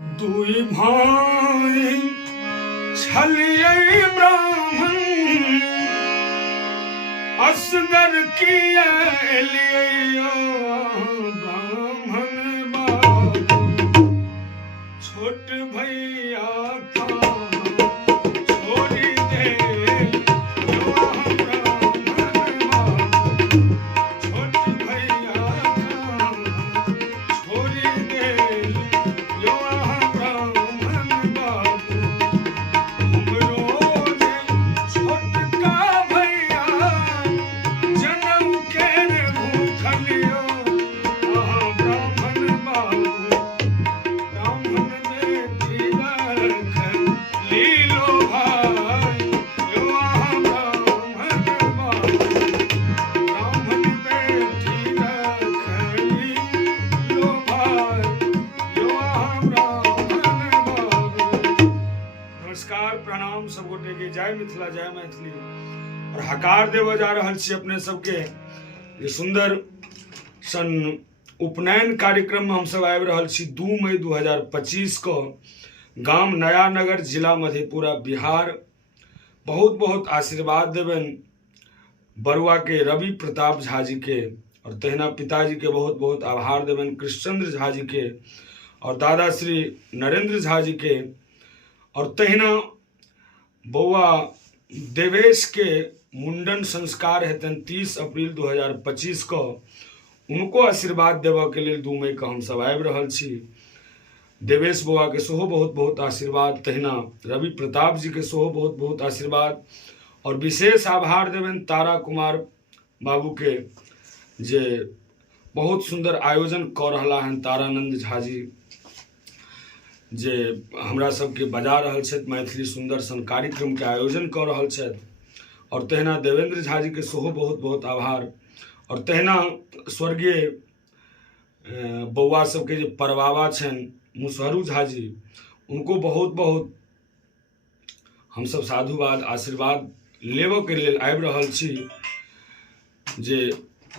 दुई भाई छलिए ब्राह्मण असगर किए लिए ब्राह्मण बाबू छोट भैया का छोड़ी दे प्रणाम सब गोटे के जय मिथिला जय मैथिली और हकार देव जा रहल छी अपने सबके ये सुंदर सन उपनयन कार्यक्रम में हम सब आबि रहल छी 2 मई 2025 को गाम नया नगर जिला मधेपुरा बिहार। बहुत बहुत आशीर्वाद देवन बरुआ के रवि प्रताप झा जी के और तहिना पिताजी के बहुत बहुत आभार देवन कृष्णचंद्र झा जी के और दादा श्री नरेंद्र झा जी के और तहिना बउआ देवेश के मुंडन संस्कार हेतन 30 अप्रैल 2025 को उनको आशीर्वाद देवा के लिए 2 मई को हम सब आबि रहल छी। देवेश बउआ के सेहो बहुत बहुत आशीर्वाद, तहिना रवि प्रताप जी के सेहो बहुत बहुत आशीर्वाद और विशेष आभार देवन तारा कुमार बाबू के जे बहुत सुंदर आयोजन कर रहा हैं। तारानंद झा जी जे हमरा सबके बजा रहल छथि, मैथिली सुंदर सन कार्यक्रम के आयोजन कर रहल छथि और तहिना देवेंद्र झा जी के सेहो बहुत बहुत आभार और तहिना स्वर्गीय बउआ सबके जे परबाबा छनि मुसहरू झा जी, उनको बहुत बहुत हम सब साधुवाद आशीर्वाद लेबऽ के लेल आबि रहल छी जे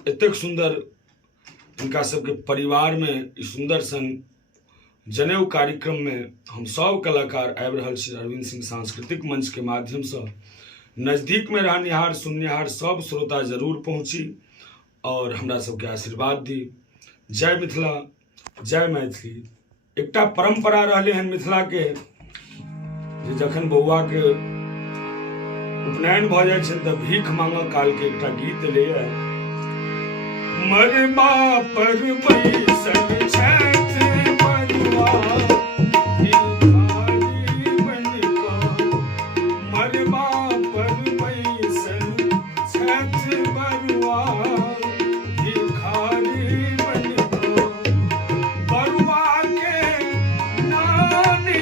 एतेक सुंदर इनका सबके परिवार में ई सुंदर सन जनेऊ कार्यक्रम में हम सब कलाकार आबि रहल छी। अरविंद सिंह सांस्कृतिक मंच के माध्यम से नजदीक में रहनिहार सुननिहार सब श्रोता जरूर पहुँची और हमरा सबके आशीर्वाद दी। जय मिथिला जय मैथिली। एकटा परंपरा रहले हन मिथिला के जे जखन बउआ के उपनयन भ जाय छै त भीख मांगऽ काल के एकटा गीत एलैया, मरबा पर बैसल छथि बरुआ भिखारी बनिकऽ, मरबा पर बैसल छथि बरुआ भिखारी बनिकऽ, बरुआ के नानी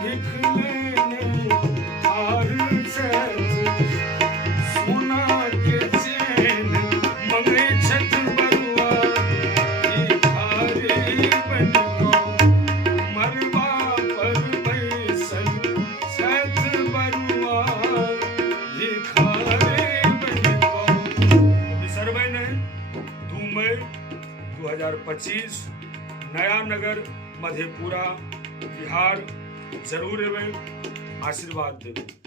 भिख लेने ठाढ़ छथि, सोना के चैन मंगै छथि बरुआ भिखारी बनिकऽ, मरबा पर बैसल छथि बरुआ भिखारी बनिकऽ। बिसरबै नहि, 2 मई 2025 नया नगर मधेपुरा बिहार जरूर एबै, आशीर्वाद देबै।